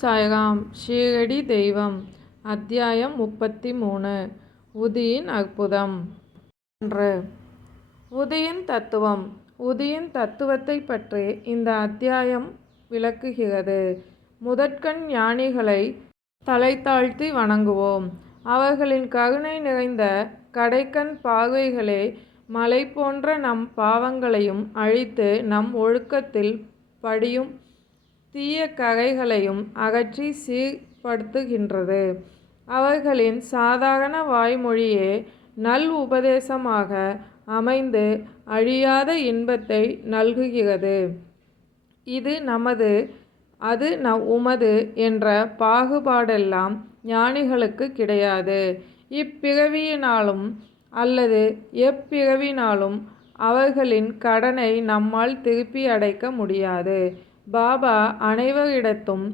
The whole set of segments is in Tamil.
சாய்ராம். ஷீரடி தெய்வம். அத்தியாயம் 33. உதியின் அற்புதம். 1. உதியின் தத்துவம். உதியின் தத்துவத்தை பற்றி இந்த அத்தியாயம் விளக்குகிறது. முதற்கண் ஞானிகளை தலைதாழ்த்தி வணங்குவோம். அவர்களின் கருணை நிறைந்த கடைக்கண் பார்வைகளே மலை போன்ற நம் பாவங்களையும் அழித்து நம் ஒழுக்கத்தில் படியும் தீய கரைகளையும் அகற்றி சீர்படுத்துகின்றது. அவர்களின் சாதாரண வாய்மொழியே நல் உபதேசமாக அமைந்து அழியாத இன்பத்தை நல்குகிறது. இது நமது, அது உமது என்ற பாகுபாடெல்லாம் ஞானிகளுக்கு கிடையாது. இப்பிறவியினாலும் அல்லது எப்பிறவினாலும் அவர்களின் கடனை நம்மால் திருப்பி அடைக்க முடியாது. பாபா அனைவரிடத்தும்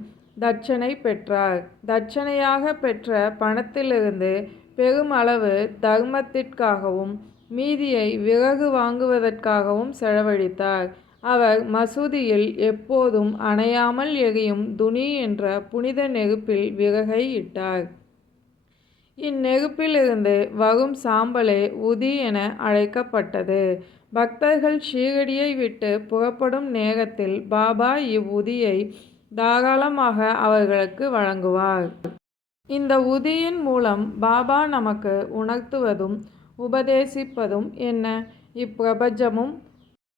தட்சணை பெற்றார். தட்சணையாக பெற்ற பணத்திலிருந்து பெருமளவு தர்மத்திற்காகவும் மீதியை விறகு வாங்குவதற்காகவும் செலவழித்தார். அவர் மசூதியில் எப்போதும் அணையாமல் எரியும் துனி என்ற புனித நெருப்பில் விறகை இட்டார். இந்நெருப்பிலிருந்து வரும் சாம்பலே உதி என அழைக்கப்பட்டது. பக்தர்கள் ஷீரடியை விட்டு புறப்படும் நேரத்தில் பாபா இவ்வுதியை தாராளமாக அவர்களுக்கு வழங்குவார். இந்த உதியின் மூலம் பாபா நமக்கு உணர்த்துவதும் உபதேசிப்பதும் என்ன? இப்பிரபஞ்சமும்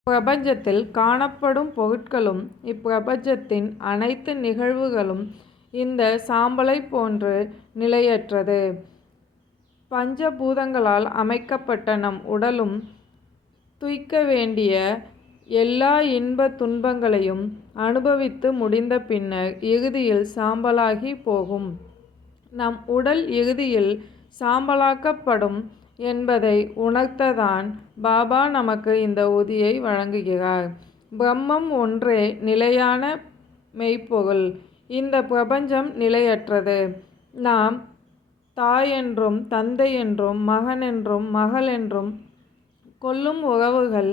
பிரபஞ்சத்தில் காணப்படும் பொருட்களும் இப்பிரபஞ்சத்தின் அனைத்து நிகழ்வுகளும் இந்த சாம்பலை போன்று நிலையற்றது. பஞ்சபூதங்களால் அமைக்கப்பட்ட நம் உடலும் துய்க்க வேண்டிய எல்லா இன்ப துன்பங்களையும் அனுபவித்து முடிந்த பின்னர் இறுதியில் சாம்பலாகி போகும். நம் உடல் இறுதியில் சாம்பலாக்கப்படும் என்பதை உணர்த்ததான் பாபா நமக்கு இந்த உதியை வழங்குகிறார். பிரம்மம் ஒன்றே நிலையான மெய்ப்பொருள். இந்த பிரபஞ்சம் நிலையற்றது. நாம் தாயென்றும் தந்தையென்றும் மகனென்றும் மகளென்றும் கொள்ளும் உறவுகள்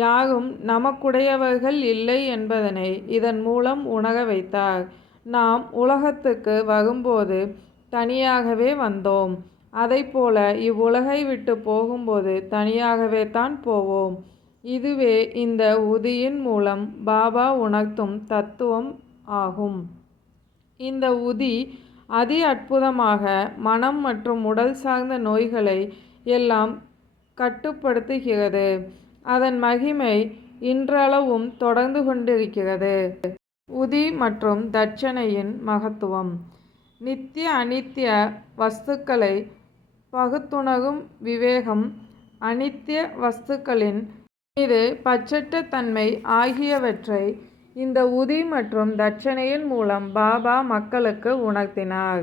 யாரும் நமக்குடையவர்கள் இல்லை என்பதனை இதன் மூலம் உணர வைத்தார். நாம் உலகத்துக்கு வரும்போது தனியாகவே வந்தோம். அதைப்போல இவ்வுலகை விட்டு போகும்போது தனியாகவே தான் போவோம். இதுவே இந்த உதியின் மூலம் பாபா உணர்த்தும் தத்துவம் ஆகும். இந்த உதி அதி அற்புதமாக மனம் மற்றும் உடல் சார்ந்த நோய்களை எல்லாம் கட்டுப்படுத்துகிறது. அதன் மகிமை இன்றளவும் தொடர்ந்து கொண்டிருக்கிறது. உதி மற்றும் தட்சணையின் மகத்துவம். நித்திய அனித்திய வஸ்துக்களை பகுத்துணரும் விவேகம், அனித்திய வஸ்துக்களின் மீது பற்றற்ற தன்மை ஆகியவற்றை இந்த உதி மற்றும் தட்சணையின் மூலம் பாபா மக்களுக்கு உணர்த்தினார்.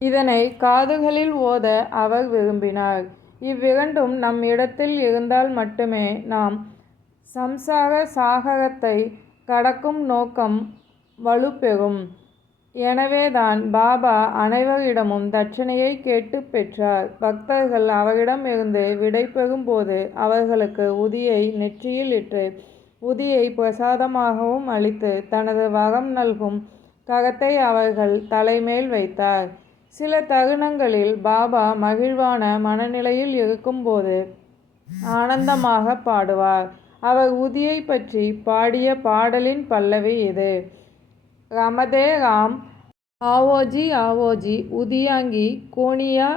இதனை காதுகளில் ஓத அவர் விரும்பினார். இவ்விரண்டும் நம் இடத்தில் இருந்தால் மட்டுமே நாம் சம்சார சாகரத்தை கடக்கும் நோக்கம் வலுப்பெறும். எனவேதான் பாபா அனைவரிடமும் தட்சணையை கேட்டு பெற்றார். பக்தர்கள் அவரிடமிருந்து விடை பெறும் போது அவர்களுக்கு உதியை நெற்றியில் இட்டு உதியை பிரசாதமாகவும் அளித்து தனது வரம் நல்கும் கரத்தை அவர்கள் தலைமேல் வைத்தார். சில தருணங்களில் பாபா மகிழ்வான மனநிலையில் இருக்கும்போது ஆனந்தமாக பாடுவார். அவர் உதியை பற்றி பாடிய பாடலின் பல்லவி இது. ரமதே ராம் ஆவோஜி ஆவோஜி உதியாங்கி கோனியா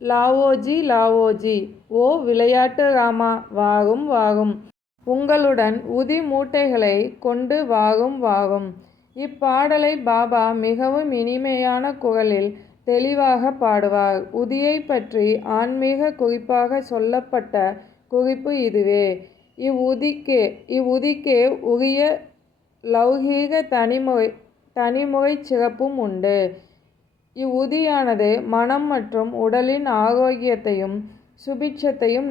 லாவோஜி லாவோஜி. ஓ விளையாட்டு ராமா, வாரும் வாரும், உங்களுடன் உதி மூட்டைகளை கொண்டு வாரும் வாரும். இப்பாடலை பாபா மிகவும் இனிமையான குரலில் தெளிவாக பாடுவார். உதியை பற்றி ஆன்மீக குறிப்பாக சொல்லப்பட்ட குறிப்பு இதுவே. இவ்வுதிக்கே உரிய லௌகீக தனிமுறை சிறப்பும் உண்டு. இவ்வுதியானது மனம் மற்றும் உடலின் ஆரோக்கியத்தையும் சுபிட்சத்தையும்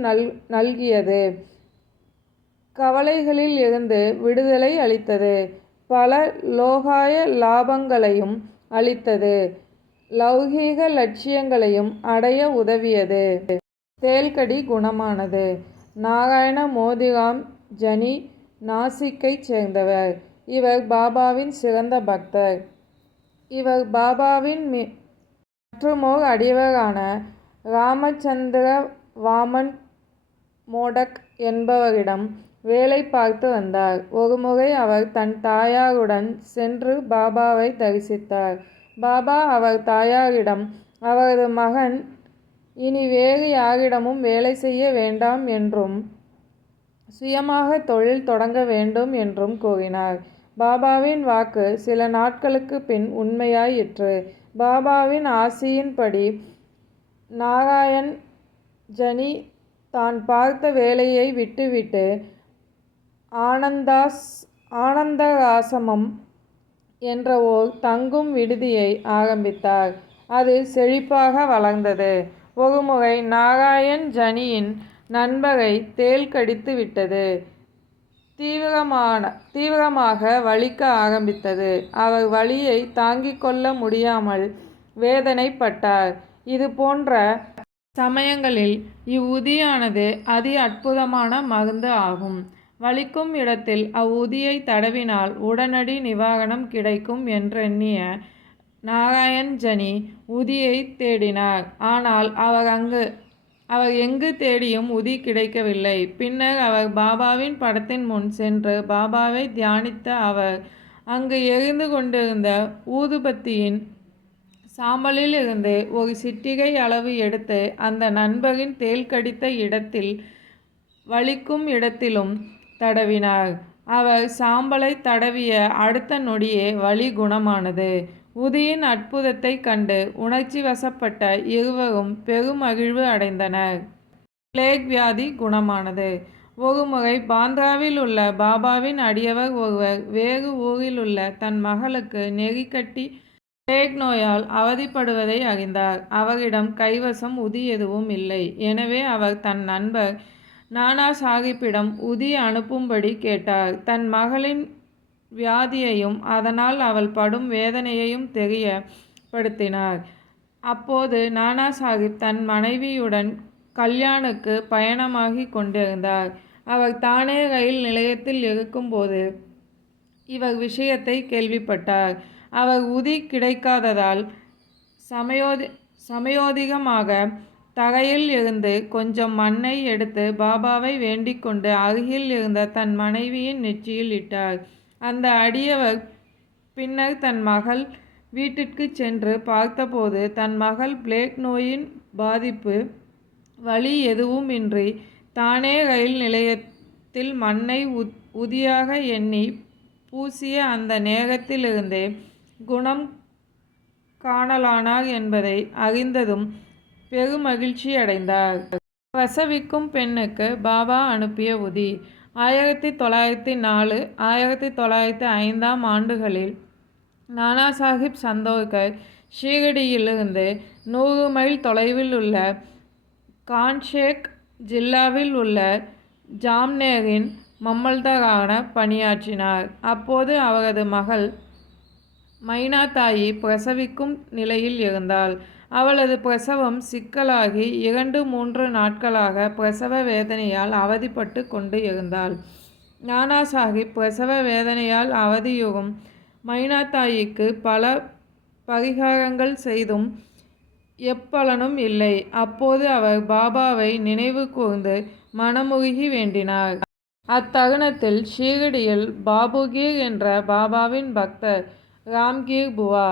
நல்கியது. கவலைகளில் இருந்து விடுதலை அளித்தது. பல லோகாய லாபங்களையும் அளித்தது. லௌகீக லட்சியங்களையும் அடைய உதவியது. தேல்கடி குணமானது. நாராயண மோதிராம் ஜனி நாசிக்கைச் சேர்ந்தவர். இவர் பாபாவின் சிறந்த பக்தர். இவர் பாபாவின் மற்றுமோர் அடியவரான ராமச்சந்திர வாமன் மோடக் என்பவரிடம் வேலை பார்த்து வந்தார். ஒருமுறை அவர் தன் தாயாருடன் சென்று பாபாவை தரிசித்தார். பாபா அவர் தாயாரிடம் அவரது மகன் இனி வேறு யாரிடமும் வேலை செய்ய வேண்டாம் என்றும் சுயமாக தொழில் தொடங்க வேண்டும் என்றும் கூறினார். பாபாவின் வாக்கு சில நாட்களுக்கு பின் உண்மையாயிற்று. பாபாவின் ஆசியின்படி நாராயண் ஜனி தான் பார்த்த வேலையை விட்டுவிட்டு ஆனந்தராசமம் என்ற ஓர் தங்கும் விடுதியை ஆரம்பித்தார். அது செழிப்பாக வளர்ந்தது. ஒருமுறை நாராயண் ஜனியின் நண்பரை தேள் கடித்து விட்டது. தீவிரமாக வலிக்க ஆரம்பித்தது. அவர் வலியை தாங்கிக் கொள்ள முடியாமல் வேதனைப்பட்டார். இது போன்ற சமயங்களில் இவ்வுதியானது அதி அற்புதமான மருந்து ஆகும். வலிக்கும் இடத்தில் அவ்வுதியை தடவினால் உடனடி நிவாரணம் கிடைக்கும் என்றெண்ணிய நாராயண் ஜனி உதியை தேடினார். ஆனால் அவர் எங்கு தேடியும் உதி கிடைக்கவில்லை. பின்னர் அவர் பாபாவின் படத்தின் முன் சென்று பாபாவை தியானித்த அவர் அங்கு எரிந்து கொண்டிருந்த ஊதுபத்தியின் சாம்பலில் இருந்து ஒரு சிட்டிகை அளவு எடுத்து அந்த நண்பரின் தேள் கடித்த இடத்தில் வலிக்கும் இடத்திலும் தடவினார். அவர் சாம்பலை தடவிய அடுத்த நொடியே வலி குணமானது. உதியின் அற்புதத்தை கண்டு உணர்ச்சி வசப்பட்ட இருவரும் பெருமகிழ்வு அடைந்தனர். பிளேக் வியாதி குணமானது. ஒருமுறை பாந்திராவில் உள்ள பாபாவின் அடியவர் ஒருவர் வேறு ஊரில் உள்ள தன் மகளுக்கு நெறிக்கட்டி பிளேக் நோயால் அவதிப்படுவதை அறிந்தார். அவரிடம் கைவசம் உதி எதுவும் இல்லை. எனவே அவர் தன் நண்பர் நானா சாஹிப்பிடம் உதி அனுப்பும்படி கேட்டார். தன் மகளின் வியாதியையும் அதனால் அவள் படும் வேதனையையும் தெரியப்படுத்தினார். அப்போது நானா சாஹிப் தன் மனைவியுடன் கல்யாணுக்கு பயணமாகி கொண்டிருந்தார். அவர் தானே ரயில் நிலையத்தில் இருக்கும்போது இவர் விஷயத்தை கேள்விப்பட்டார். அவர் உதி கிடைக்காததால் சமயோதிகமாக தரையில் இருந்து கொஞ்சம் மண்ணை எடுத்து பாபாவை வேண்டிக் கொண்டு அருகில் இருந்த தன் மனைவியின் நெற்றியில் இட்டார். அந்த அடியவர் பின்னர் தன் மகள் வீட்டிற்கு சென்று பார்த்தபோது தன் மகள் பிளேக் நோயின் பாதிப்பு வலி எதுவும் இன்றி தானே ரயில் நிலையத்தில் மண்ணை உதியாக எண்ணி பூசிய அந்த நேரத்திலிருந்தே குணம் காணலானார் என்பதை அறிந்ததும் பெருமகிழ்ச்சி அடைந்தார். பிரசவிக்கும் பெண்ணுக்கு பாபா அனுப்பிய உதி. 1904 1905 ஆண்டுகளில் நானா சாஹிப் சந்தோர்கர் ஷீரடியிலிருந்து 100 மைல் தொலைவில் உள்ள கான்ஷேக் ஜில்லாவில் உள்ள ஜாம்னேரின் மம்மல்தரான பணியாற்றினார். அப்போது அவரது மகள் மைனாதாயி பிரசவிக்கும் நிலையில் இருந்தாள். அவளது பிரசவம் சிக்கலாகி 2-3 நாட்களாக பிரசவ வேதனையால் அவதிப்பட்டு கொண்டு இருந்தாள். நானா சாஹிப் பிரசவ வேதனையால் அவதியுறும் மைனாதாயிக்கு பல பரிகாரங்கள் செய்தும் எப்பலனும் இல்லை. அப்போது அவர் பாபாவை நினைவு கூர்ந்து மனமுருகி வேண்டினார். அத்தருணத்தில் ஷீரடியில் பாபுகீர் என்ற பாபாவின் பக்தர் ராம்கீர் புவா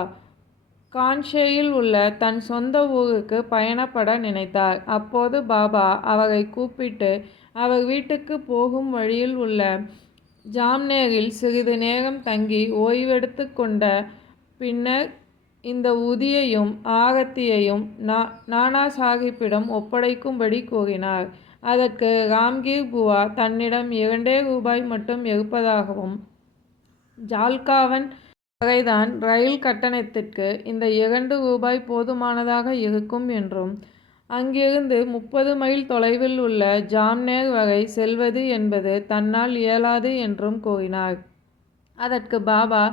கான்ஷேயில் உள்ள தன் சொந்த ஊருக்கு பயணப்பட நினைத்தார். அப்போது பாபா அவரை கூப்பிட்டு அவர் வீட்டுக்கு போகும் வழியில் உள்ள ஜாம்னேரில் சிறிது நேரம் தங்கி ஓய்வெடுத்து கொண்ட பின்னர் இந்த உதியையும் ஆரத்தியையும் நானா சாஹிப்பிடம் ஒப்படைக்கும்படி கூறினார். அதற்கு ராம்கீர் புவா தன்னிடம் 2 ரூபாய் மட்டும் இருப்பதாகவும் ஜால்காவன் வரைதான் ரயில் கட்டணத்திற்கு இந்த 2 ரூபாய் போதுமானதாக இருக்கும் என்றும் அங்கிருந்து 30 மைல் தொலைவில் உள்ள ஜாம்னேர் வரை செல்வது என்பது தன்னால் இயலாது என்றும் கூறினார். அதற்கு பாபா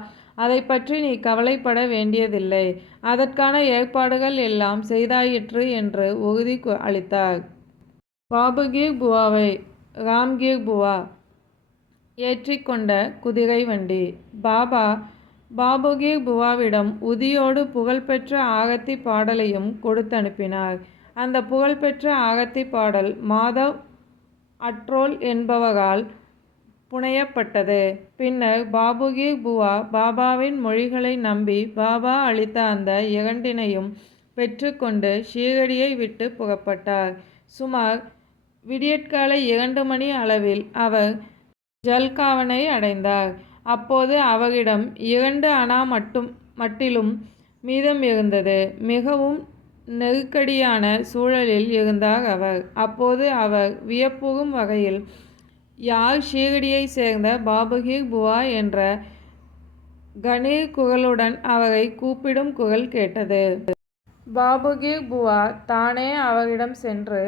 அதை பற்றி நீ கவலைப்பட வேண்டியதில்லை, அதற்கான ஏற்பாடுகள் எல்லாம் செய்தாயிற்று என்று உறுதி அளித்தார். பாபுகீர் புவாவை ராம்கீர் புவா ஏற்றிக்கொண்ட குதிரை வண்டி. பாபா பாபுகீர் புவாவிடம் உதியோடு புகழ்பெற்ற ஆகத்தி பாடலையும் கொடுத்தனுப்பினார். அந்த புகழ்பெற்ற ஆகத்தி பாடல் மாதவ் அட்ரோல் என்பவரால் புனையப்பட்டது. பின்னர் பாபுகீர் புவா பாபாவின் மொழிகளை நம்பி பாபா அளித்த அந்த இரண்டினையும் பெற்றுக்கொண்டு ஷீரடியை விட்டு புறப்பட்டார். சுமார் விடியற்காலை 2 மணி அளவில் அவர் ஜல்காவனை அடைந்தார். அப்போது அவரிடம் 2 அணா மட்டிலும் மீதம் இருந்தது. மிகவும் நெருக்கடியான சூழலில் இருந்தார் அவர். அப்போது அவர் வியப்புறும் வகையில் யார் ஷீரடியை சேர்ந்த பாபுகீர் புவா என்ற கணீர் குரலுடன் அவரை கூப்பிடும் குரல் கேட்டது. பாபுகீர் புவா தானே அவரிடம் சென்று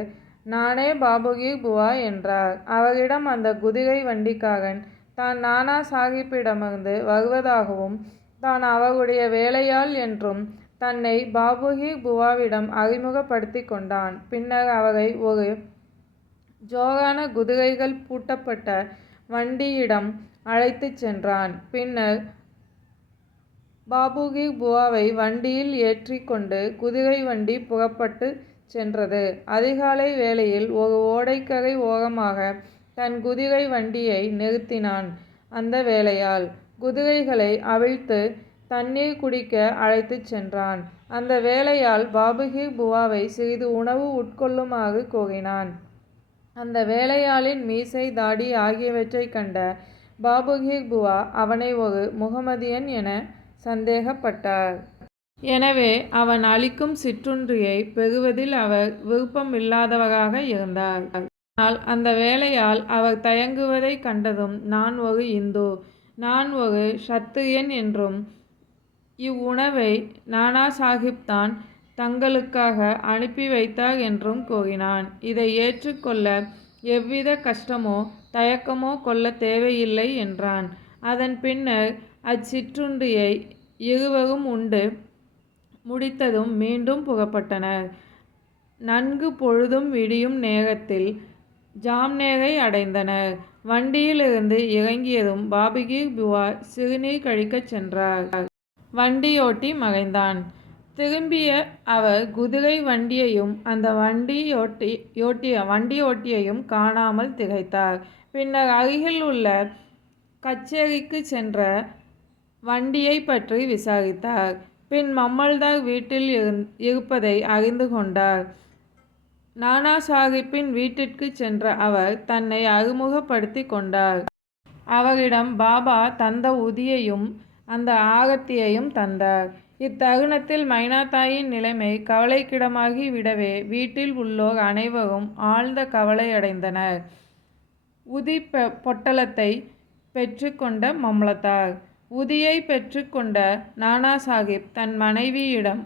நானே பாபுகீர் புவா என்றார். அவரிடம் அந்த குதிரை வண்டிக்காரன் தான் நானா சாஹிப்பிடமிருந்து வருவதாகவும் தான் அவருடைய வேலையாள் என்றும் தன்னை பாபுகீர் புவாவிடம் அறிமுகப்படுத்தி கொண்டான். பின்னர் அவரை ஒரு ஜோரான குதிரைகள் பூட்டப்பட்ட வண்டியிடம் அழைத்துச் சென்றான். பின்னர் பாபுகீர் புவாவை வண்டியில் ஏற்றி கொண்டு குதிரை வண்டி புறப்பட்டு சென்றது. அதிகாலை வேளையில் ஒரு ஓடைக்கரை ஓரமாக தன் குதிரை வண்டியை நிறுத்தினான் அந்த வேலையாள். குதிரைகளை அவிழ்த்து தண்ணீர் குடிக்க அழைத்துச் சென்றான். அந்த வேலையாள் பாபுகீர் புவாவை சிறிது உணவு உட்கொள்ளுமாறு கூறினான். அந்த வேலையாளின் மீசை தாடி ஆகியவற்றைக் கண்ட பாபுகீர் புவா அவனை ஒரு முகமதியன் என சந்தேகப்பட்டார். எனவே அவன் அளிக்கும் சிற்றுண்டியை பெறுவதில் அவர் விருப்பமில்லாதவராக இருந்தார். ஆனால் அந்த வேலையாள் அவர் தயங்குவதைக் கண்டதும் நான் ஒரு இந்து, நான் ஒரு சத்திரியன் என்றும் இவ்வுணவை நானா சாஹிப் தான் தங்களுக்காக அனுப்பி வைத்தார் என்றும் கூறினான். இதை ஏற்றுக்கொள்ள எவ்வித கஷ்டமோ தயக்கமோ கொள்ள தேவையில்லை என்றான். அதன் பின்னர் அச்சிற்றுண்டியை இருவரும் உண்டு முடித்ததும் மீண்டும் புறப்பட்டனர். நன்கு பொழுதும் விடியும் நேரத்தில் ஜாம்நேரை அடைந்தனர். வண்டியிலிருந்து இறங்கியதும் பாபுகீர் புவா சிறுநீர் கழிக்கச் சென்றார். வண்டியோட்டி மறைந்தான். திரும்பிய அவர் குதிரை வண்டியையும் அந்த வண்டியோட்டியையும் காணாமல் திகைத்தார். பின்னர் அருகில் உள்ள கச்சேரிக்கு சென்ற வண்டியை பற்றி விசாரித்தார். பின் மம்மல்தார் வீட்டில் இருப்பதை அறிந்து கொண்டார். நானா சாஹிப்பின் வீட்டிற்கு சென்ற அவர் தன்னை அறிமுகப்படுத்தி கொண்டார். அவரிடம் பாபா தந்த உதியையும் அந்த ஆகத்தியையும் தந்தார். இத்தருணத்தில் மைனாத்தாயின் நிலைமை கவலைக்கிடமாகி விடவே வீட்டில் உள்ளோர் அனைவரும் ஆழ்ந்த கவலையடைந்தனர். உதி பொட்டலத்தை பெற்றுக்கொண்ட மம்லத்தார். உதியை பெற்றுக்கொண்ட நானா சாஹிப் தன் மனைவியிடம்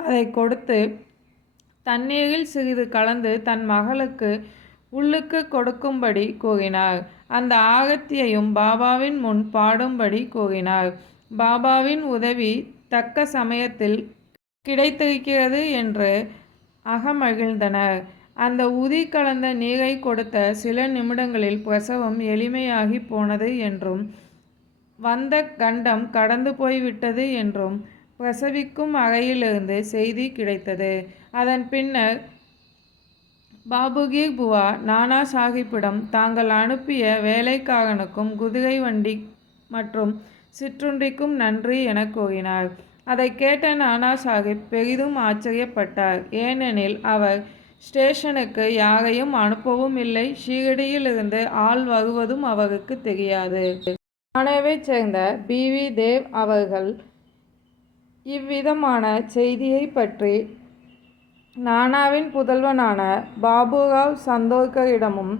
அதை கொடுத்து தண்ணீரில் சிறிது கலந்து தன் மகளுக்கு உள்ளுக்கு கொடுக்கும்படி கூறினார். அந்த ஆகத்தியையும் பாபாவின் முன் பாடும்படி கூறினார். பாபாவின் உதவி தக்க சமயத்தில் கிடைத்திருக்கிறது என்று அகமகிழ்ந்தனர். அந்த உதி கலந்த நீரை கொடுத்த சில நிமிடங்களில் பிரசவம் எளிமையாகி போனது என்றும் வந்த கண்டம் கடந்து போய்விட்டது என்றும் பிரசவிக்கும் அறையிலிருந்து செய்தி கிடைத்தது. அதன் பின்னர் பாபுகீர் புவா நானா சாஹிப்பிடம் தாங்கள் அனுப்பிய வேலைக்காரனுக்கும் குதிரை வண்டி மற்றும் சிற்றுண்டிக்கும் நன்றி என கூறினார். அதை கேட்ட நானா சாஹிப் பெரிதும் ஆச்சரியப்பட்டார். ஏனெனில் அவர் ஸ்டேஷனுக்கு யாரையும் அனுப்பவும் இல்லை, ஷீரடியிலிருந்து ஆள் வருவதும் அவருக்கு தெரியாது. தானேவைச் சேர்ந்த பி.வி. தேவ் அவர்கள் இவ்விதமான செய்தியை பற்றி நானாவின் புதல்வனான பாபுராவ் சந்தோர்கரிடமும்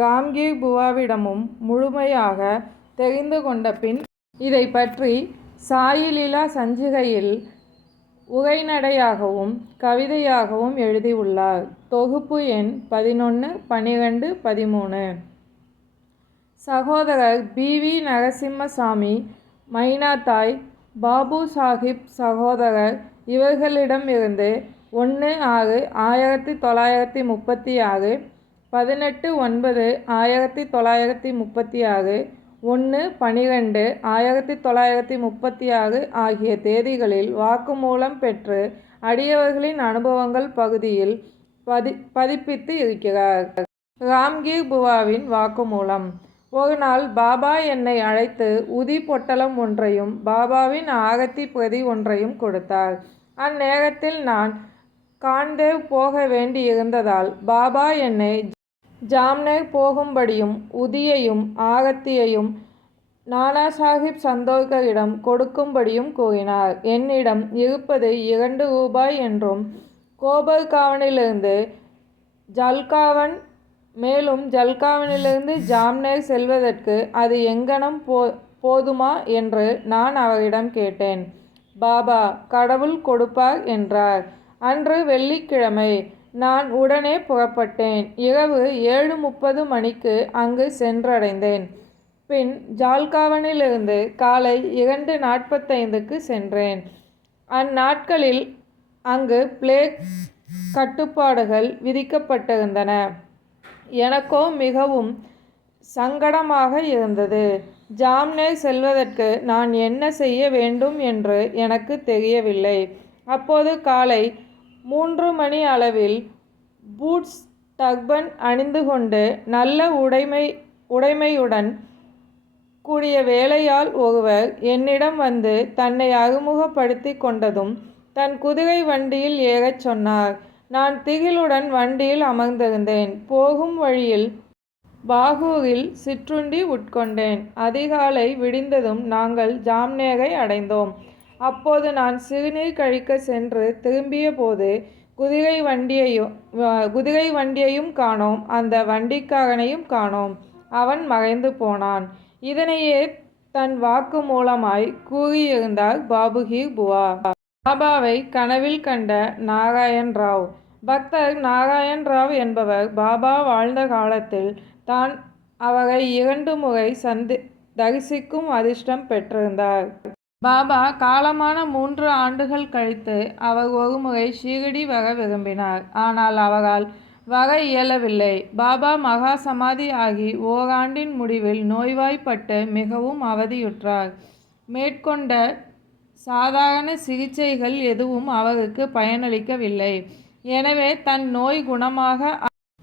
ராம்கீர் புவாவிடமும் முழுமையாக தெரிந்து கொண்ட பின் இதை பற்றி சாயி லீலா சஞ்சிகையில் உரைநடையாகவும் கவிதையாகவும் எழுதியுள்ளார். தொகுப்பு எண் 11, 12, 13. சகோதரர் பி.வி. நரசிம்மசாமி, மைனாத்தாய், பாபு சாஹிப் சகோதரர் இவர்களிடம் இருந்து 1/6/1936, 18/9/1936, 1/12/1936 ஆகிய தேதிகளில் வாக்குமூலம் பெற்று அடியவர்களின் அனுபவங்கள் பகுதியில் பதிப்பித்து இருக்கிறார். ராம்கீர் புவாவின் வாக்குமூலம். ஒரு நாள் பாபா என்னை அழைத்து உதி பொட்டலம் ஒன்றையும் பாபாவின் ஆகத்தி பிரதி ஒன்றையும் கொடுத்தார். அந்நேரத்தில் நான் கான்தேவ் போக வேண்டியிருந்ததால் பாபா என்னை ஜாம்னேர் போகும்படியும் உதியையும் ஆகத்தியையும் நானா சாஹிப் சந்தோர்கரிடம் கொடுக்கும்படியும் கூறினார். என்னிடம் இருப்பது 2 ரூபாய் என்றும் கோபர்காவனிலிருந்து ஜல்காவன் மேலும் ஜல்காவனிலிருந்து ஜாம்னேர் செல்வதற்கு அது எங்கனம் போதுமா என்று நான் அவரிடம் கேட்டேன். பாபா கடவுள் கொடுப்பார் என்றார். அன்று வெள்ளிக்கிழமை. நான் உடனே புறப்பட்டேன். இரவு 7:30 மணிக்கு அங்கு சென்றடைந்தேன். பின் ஜால்காவனிலிருந்து காலை 2:45க்கு சென்றேன். அந்நாட்களில் அங்கு பிளேக் கட்டுப்பாடுகள் விதிக்கப்பட்டிருந்தன. எனக்கோ மிகவும் சங்கடமாக இருந்தது. ஜாம்னேர் செல்வதற்கு நான் என்ன செய்ய வேண்டும் என்று எனக்கு தெரியவில்லை. அப்போது காலை 3 மணி அளவில் பூட்ஸ் டர்பன் அணிந்து கொண்டு நல்ல உடைமையுடன் கூடிய வேலையாள் ஒருவர் என்னிடம் வந்து தன்னை அறிமுகப்படுத்தி கொண்டதும் தன் குதிரை வண்டியில் ஏறச் சொன்னார். நான் திகிலுடன் வண்டியில் அமர்ந்திருந்தேன். போகும் வழியில் பாகூரில் சிற்றுண்டி உட்கொண்டேன். அதிகாலை விடிந்ததும் நாங்கள் ஜாம்னேரை அடைந்தோம். அப்போது நான் சிறுநீர் கழிக்க சென்று திரும்பிய போது குதிரை வண்டியையும் காணோம், அந்த வண்டிக்காரனையும் காணோம். அவன் மறைந்து போனான். இதனையே தன் வாக்கு மூலமாய் கூறியிருந்தார் பாபுகீர் புவா. பாபாவை கனவில் கண்ட நாராயண் ராவ். பக்தர் நாராயண் ராவ் என்பவர் பாபா வாழ்ந்த காலத்தில் தான் அவரை 2 முறை தரிசிக்கும் அதிர்ஷ்டம் பெற்றிருந்தார். பாபா காலமான 3 ஆண்டுகள் கழித்து அவர் ஒருமுறை ஷீரடி வர விரும்பினார். ஆனால் அவரால் வர இயலவில்லை. பாபா மகா சமாதி ஆகி ஓராண்டின் முடிவில் நோய்வாய்ப்பட்டு மிகவும் அவதியுற்றார். மேற்கொண்ட சாதாரண சிகிச்சைகள் எதுவும் அவருக்கு பயனளிக்கவில்லை. எனவே தன் நோய் குணமாக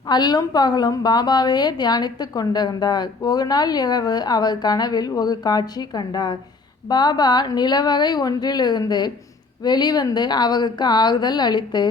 அல்லும் பகலும் பாபாவையே தியானித்து கொண்டிருந்தார். ஒரு நாள் இரவு அவர் கனவில் ஒரு காட்சி கண்டார். பாபா நிலவறை ஒன்றிலிருந்து வெளிவந்து அவருக்கு ஆறுதல் அளித்து,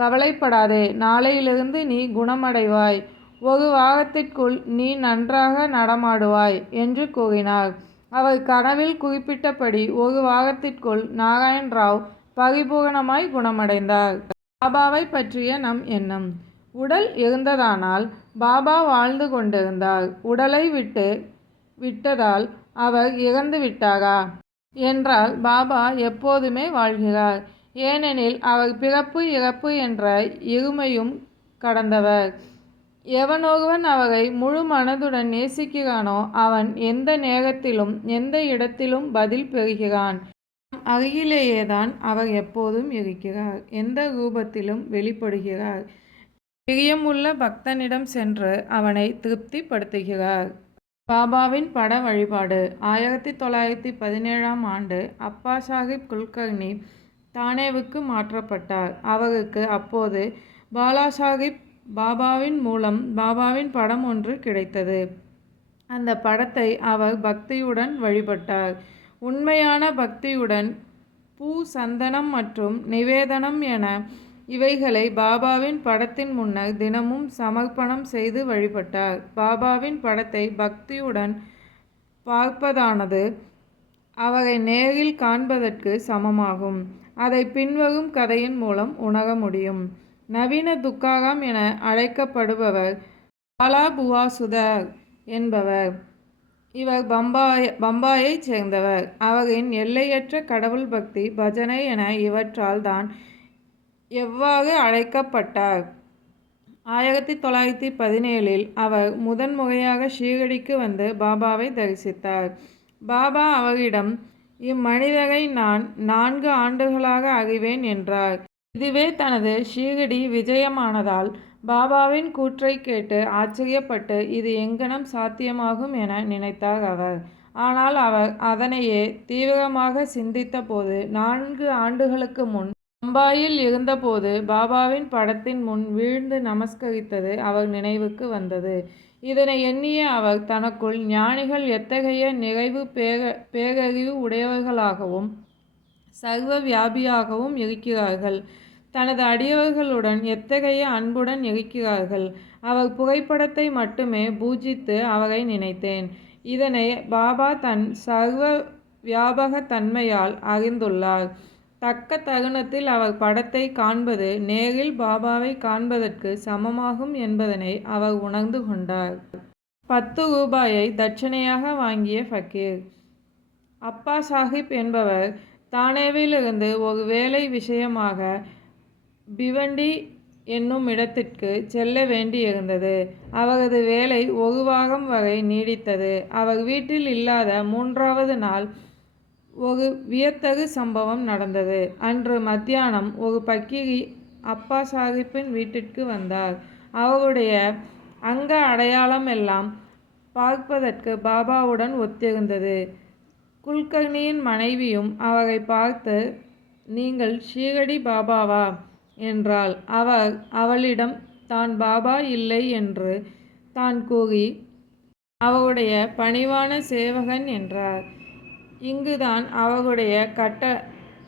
கவலைப்படாதே, நாளையிலிருந்து நீ குணமடைவாய், 1 வாரத்திற்குள் நீ நன்றாக நடமாடுவாய் என்று கூறினார். அவர் கனவில் குறிப்பிட்டபடி 1 வாரத்திற்குள் நாராயண் ராவ் பரிபூரணமாய் குணமடைந்தார். பாபாவை பற்றிய நம் எண்ணம். உடல் இருந்ததானால் பாபா வாழ்ந்து கொண்டிருந்தார். உடலை விட்டதால் அவர் இறந்து விட்டாரா என்றால் பாபா எப்போதுமே வாழ்கிறார். ஏனெனில் அவர் பிறப்பு இறப்பு என்ற இருமையும் கடந்தவர். எவனொருவன் அவரை முழு மனதுடன் நேசிக்கிறானோ அவன் எந்த நேரத்திலும் எந்த இடத்திலும் பதில் பெறுகிறான். அருகிலேயேதான் அவர் எப்போதும் இருக்கிறார். எந்த ரூபத்திலும் வெளிப்படுகிறார். பிரியமுள்ள பக்தனிடம் சென்று அவனை திருப்திப்படுத்துகிறார். பாபாவின் பட வழிபாடு. 1917ஆம் ஆண்டு அப்பா சாஹிப் குல்கர்னி தானேவுக்கு மாற்றப்பட்டார். அவருக்கு அப்போது பாலா சாஹிப் பாபாவின் மூலம் பாபாவின் படம் ஒன்று கிடைத்தது. அந்த படத்தை அவர் பக்தியுடன் வழிபட்டார். உண்மையான பக்தியுடன் பூ, சந்தனம் மற்றும் நிவேதனம் என இவைகளை பாபாவின் படத்தின் முன்னர் தினமும் சமர்ப்பணம் செய்து வழிபட்டார். பாபாவின் படத்தை பக்தியுடன் பார்ப்பதானது அவரை நேரில் காண்பதற்கு சமமாகும். அதை பின்வரும் கதையின் மூலம் உணர முடியும். நவீன துக்காராம் என அழைக்கப்படுபவர் பாலா புவா சுதர் என்பவர். இவர் பம்பாயைச் சேர்ந்தவர். அவரின் எல்லையற்ற கடவுள் பக்தி, பஜனை என இவற்றால் தான் எவ்வாறு அழைக்கப்பட்டார். 1917இல் அவர் முதன்முறையாக ஷீரடிக்கு வந்து பாபாவை தரிசித்தார். பாபா அவரிடம், இம்மனிதரை நான் 4 ஆண்டுகளாக அறிவேன் என்றார். இதுவே தனது ஷீரடி விஜயமானதால் பாபாவின் கூற்றைக் கேட்டு ஆச்சரியப்பட்டு இது எங்ஙனம் சாத்தியமாகும் என நினைத்தார் அவர். ஆனால் அவர் அதனையே தீவிரமாக சிந்தித்த போது 4 ஆண்டுகளுக்கு முன் பம்பாயில் இருந்தபோது பாபாவின் படத்தின் முன் வீழ்ந்து நமஸ்கரித்தது அவர் நினைவுக்கு வந்தது. இதனை எண்ணிய அவர் தனக்குள் ஞானிகள் எத்தகைய நிறைவு பேரறிவு உடையவர்களாகவும் சர்வ வியாபியாகவும் இருக்கிறார்கள், தனது அடியவர்களுடன் எத்தகைய அன்புடன் இருக்கிறார்கள். அவர் புகைப்படத்தை மட்டுமே பூஜித்து அவரை நினைத்தேன். இதனை பாபா தன் சர்வ வியாபக தன்மையால் அறிந்துள்ளார். தக்க தருணத்தில் அவர் படத்தை காண்பது நேரில் பாபாவை காண்பதற்கு சமமாகும் என்பதனை அவர் உணர்ந்து கொண்டார். 10 ரூபாயை தட்சணையாக வாங்கிய ஃபக்கீர். அப்பா சாஹிப் என்பவர் தானேவிலிருந்து ஒரு வேலை விஷயமாக பிவண்டி என்னும் இடத்திற்கு செல்ல வேண்டியிருந்தது. அவரது வேலை 1 வாரம் வரை நீடித்தது. அவர் வீட்டில் இல்லாத 3வது நாள் ஒரு வியத்தகு சம்பவம் நடந்தது. அன்று மத்தியானம் ஒரு பக்கிரி அப்பா சாஹிப்பின் வீட்டிற்கு வந்தார். அவருடைய அங்க அடையாளம் எல்லாம் பார்ப்பதற்கு பாபாவுடன் ஒத்திருந்தது. குல்கர்ணியின் மனைவியும் அவரை பார்த்து, நீங்கள் ஷீரடி பாபாவா என்றாள். அவர் அவளிடம் தான் பாபா இல்லை என்று தான் கூறி அவருடைய பணிவான சேவகன் என்றார். இங்குதான் அவருடைய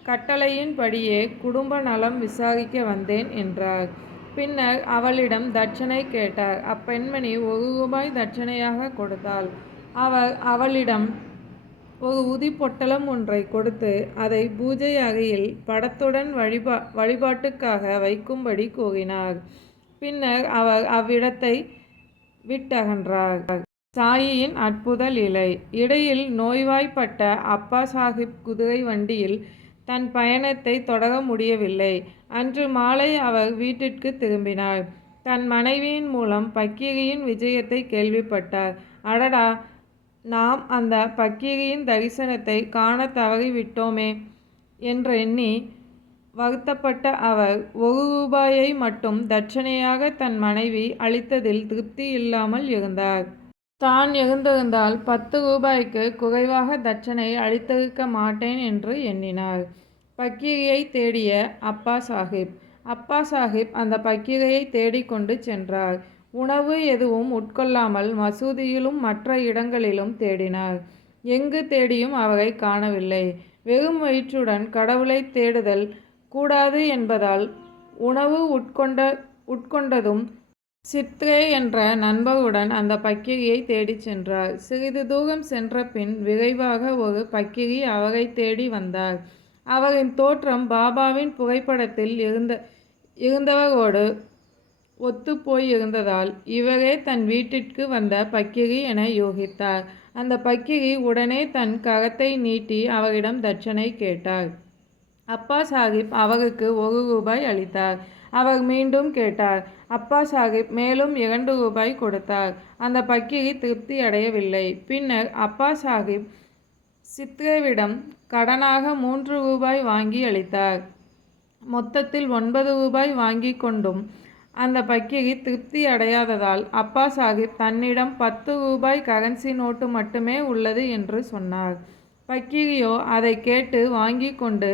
கட்டளையின்படியே குடும்ப நலம் விசாரிக்க வந்தேன் என்றார். பின்னர் அவளிடம் தட்சணை கேட்டார். அப்பெண்மணி 1 ரூபாய் தட்சணையாக கொடுத்தாள். அவர் அவளிடம் ஒரு உதி பொட்டலம் ஒன்றை கொடுத்து அதை பூஜை அறையில் படத்துடன் வழிபாட்டுக்காக வைக்கும்படி கூறினார். பின்னர் அவர் அவ்விடத்தை விட்டகன்றார். சாயியின் அற்புத லீலை. இடையில் நோய்வாய்ப்பட்ட அப்பா சாஹிப் குதிரை வண்டியில் தன் பயணத்தை தொடர முடியவில்லை. அன்று மாலை அவர் வீட்டிற்கு திரும்பினார். தன் மனைவியின் மூலம் பக்கீரியின் விஜயத்தை கேள்விப்பட்டார். அடடா, நாம் அந்த பக்கீரியின் தரிசனத்தை காண தவறிவிட்டோமே என்றெண்ணி வருத்தப்பட்ட அவர் 1 ரூபாயை மட்டும் தட்சணையாக தன் மனைவி அளித்ததில் திருப்தி இல்லாமல் இருந்தார். தான் இருந்திருந்தால் 10 ரூபாய்க்கு குறைவாக தட்சணை அளித்திருக்க மாட்டேன் என்று எண்ணினார். பக்கீரியை தேடிய அப்பா சாஹிப். அப்பா சாஹிப் அந்த பக்கீரியை தேடிக்கொண்டு சென்றார். உணவு எதுவும் உட்கொள்ளாமல் மசூதியிலும் மற்ற இடங்களிலும் தேடினார். எங்கு தேடியும் அவரை காணவில்லை. வெறும் வயிற்றுடன் கடவுளை தேடுதல் கூடாது என்பதால் உணவு உட்கொண்டதும் சித்ரே என்ற நண்பருடன் அந்த பக்கிரியை தேடிச் சென்றார். சிறிது தூரம் சென்ற பின் விரைவாக ஒரு பக்கிரி அவரை தேடி வந்தார். அவரின் தோற்றம் பாபாவின் புகைப்படத்தில் இருந்தவரோடு ஒத்துப்போயிருந்ததால் இவரே தன் வீட்டிற்கு வந்த பக்கிரி என யூகித்தார். அந்த பக்கிரி உடனே தன் கரத்தை நீட்டி அவரிடம் தட்சணை கேட்டார். அப்பா சாஹிப் அவருக்கு 1 ரூபாய் அளித்தார். அவர் மீண்டும் கேட்டார். அப்பா சாஹிப் மேலும் 2 ரூபாய் கொடுத்தார். அந்த பக்கிரி திருப்தி அடையவில்லை. பின்னர் அப்பா சாஹிப் சித்ரேவிடம் கடனாக 3 ரூபாய் வாங்கி அளித்தார். மொத்தத்தில் 9 ரூபாய் வாங்கி கொண்டும் அந்த பக்கிரி திருப்தி அடையாததால் அப்பா சாஹிப் தன்னிடம் 10 ரூபாய் கரன்சி நோட்டு மட்டுமே உள்ளது என்று சொன்னார். பக்கிரியோ அதை கேட்டு வாங்கி கொண்டு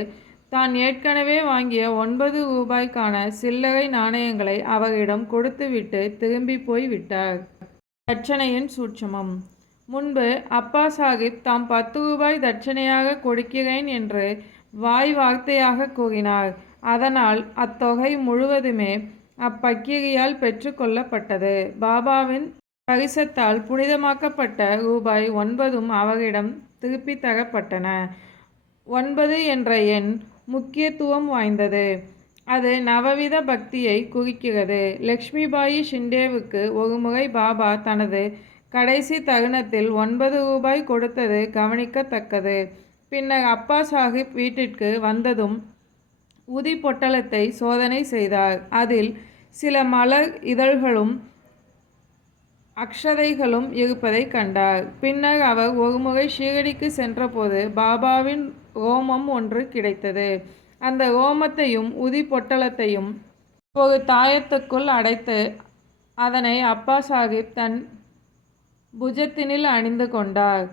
தான் ஏற்கனவே வாங்கிய 9 ரூபாய்க்கான சில்லறை நாணயங்களை அவரிடம் கொடுத்துவிட்டு திரும்பி போய் விட்டார். தட்சணையின் சூட்சுமம். முன்பு அப்பா சாஹிப் தாம் 10 ரூபாய் தட்சணையாக கொடுக்கிறேன் என்று வாய் வார்த்தையாக கூறினார். அதனால் அத்தொகை முழுவதுமே அப்பக்கிரியால் பெற்று கொள்ளப்பட்டது. பாபாவின் பரிசத்தால் புனிதமாக்கப்பட்ட ரூபாய் 9ம் அவரிடம் திருப்பி தரப்பட்டன. 9 என்ற எண் முக்கியத்துவம் வாய்ந்தது. அது நவவித பக்தியை குறிக்கிறது. லக்ஷ்மிபாயி ஷிண்டேவுக்கு ஒருமுறை பாபா தனது கடைசி தருணத்தில் 9 ரூபாய் கொடுத்தது கவனிக்கத்தக்கது. பின்னர் அப்பா சாஹிப் வீட்டிற்கு வந்ததும் உதி பொட்டலத்தை சோதனை செய்தார். அதில் சில மலர் இதழ்களும் அக்ஷதைகளும் இருப்பதை கண்டார். பின்னர் அவர் ஒருமுறை ஷீரடிக்கு சென்றபோது பாபாவின் ரோமம் ஒன்று கிடைத்தது. அந்த ரோமத்தையும் உதி பொட்டலத்தையும் ஒரு தாயத்துக்குள் அடைத்து அதனை அப்பா சாஹிப் தன் புஜத்தினில் அணிந்து கொண்டார்.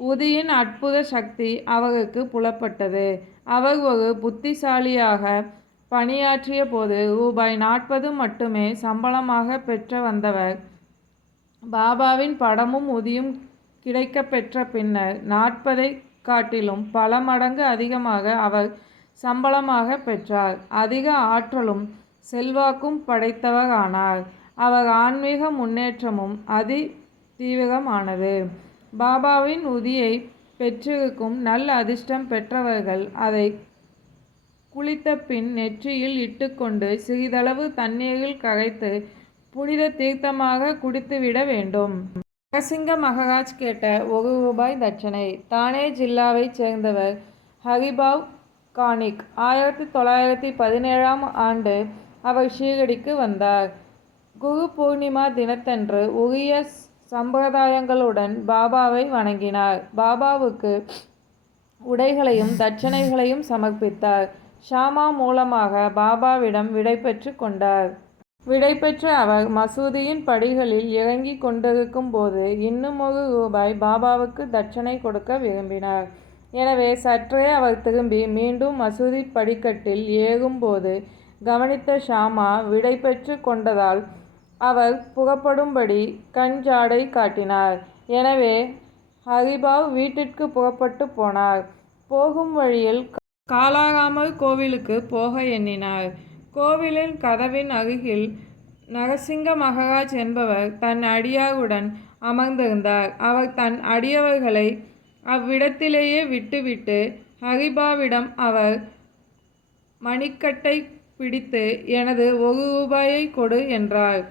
உதியின் அற்புத சக்தி அவருக்கு புலப்பட்டது. அவர் ஒரு புத்திசாலியாக பணியாற்றிய போது ரூபாய் 40 மட்டுமே சம்பளமாக பெற்று வந்தவர் பாபாவின் படமும் உதியும் கிடைக்கப்பெற்ற பின்னர் 40ஐ காட்டிலும் பல மடங்கு அதிகமாக அவர் சம்பளமாக பெற்றார். அதிக ஆற்றலும் செல்வாக்கும் படைத்தவர் ஆனார். அவர் ஆன்மீக முன்னேற்றமும் அதி தீவிரமானது. பாபாவின் உதியை பெற்றிருக்கும் நல் அதிர்ஷ்டம் பெற்றவர்கள் அதை குளித்த பின் நெற்றியில் இட்டுக்கொண்டு சிறிதளவு தண்ணீரில் கரைத்து புனித தீர்த்தமாக குடித்துவிட வேண்டும். நரசிங்க மகராஜ் கேட்ட ₹1 தட்சணை. தானே ஜில்லாவைச் சேர்ந்தவர் ஹரிபாவ் கானிக். 1917ஆம் ஆண்டு அவர் ஷீரடிக்கு வந்தார். குரு பூர்ணிமா தினத்தன்று உரிய சம்பிரதாயங்களுடன் பாபாவை வணங்கினார். பாபாவுக்கு உடைகளையும் தட்சணைகளையும் சமர்ப்பித்தார். ஷாமா மூலமாக பாபாவிடம் விடை பெற்று கொண்டார். விடை பெற்ற அவர் மசூதியின் படிகளில் இறங்கி கொண்டிருக்கும் போது இன்னும் ₹1 பாபாவுக்கு தட்சணை கொடுக்க விரும்பினார். எனவே சற்றே அவர் திரும்பி மீண்டும் மசூதி படிக்கட்டில் ஏறும்போது கவனித்த ஷாமா விடை பெற்று கொண்டதால் அவர் புறப்படும்படி கண் ஜாடை காட்டினார். எனவே ஹரிபாவ் வீட்டிற்கு புறப்பட்டு போனார். போகும் வழியில் காலாராமர் கோவிலுக்கு போக எண்ணினார். கோவிலின் கதவின் அருகில் நரசிங்க மகராஜ் என்பவர் தன் அடியாருடன் அமர்ந்திருந்தார். அவர் தன் அடியவர்களை அவ்விடத்திலேயே விட்டுவிட்டு ஹரிபாவிடம் அவர் மணிக்கட்டை பிடித்து எனது ₹1 கொடு என்றார்.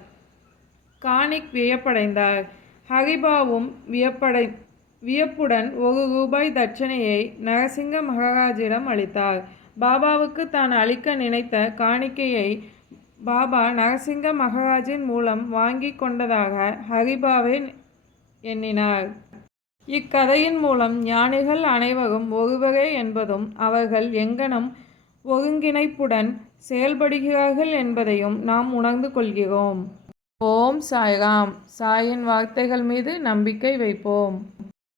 கானிக் வியப்படைந்தார். ஹரிபாவும் வியப்புடன் ₹1 தட்சணையை நரசிங்க மகராஜிடம் அளித்தார். பாபாவுக்கு தான் அளிக்க நினைத்த காணிக்கையை பாபா நரசிங்க மகராஜின் மூலம் வாங்கி கொண்டதாக ஹரிபாவே எண்ணினார். இக்கதையின் மூலம் ஞானிகள் அனைவரும் ஒருவரே என்பதும் அவர்கள் எங்கனம் ஒருங்கிணைப்புடன் செயல்படுகிறார்கள் என்பதையும் நாம் உணர்ந்து கொள்கிறோம். ஓம் சாய்ராம். சாயின் வார்த்தைகள் மீது நம்பிக்கை வைப்போம்.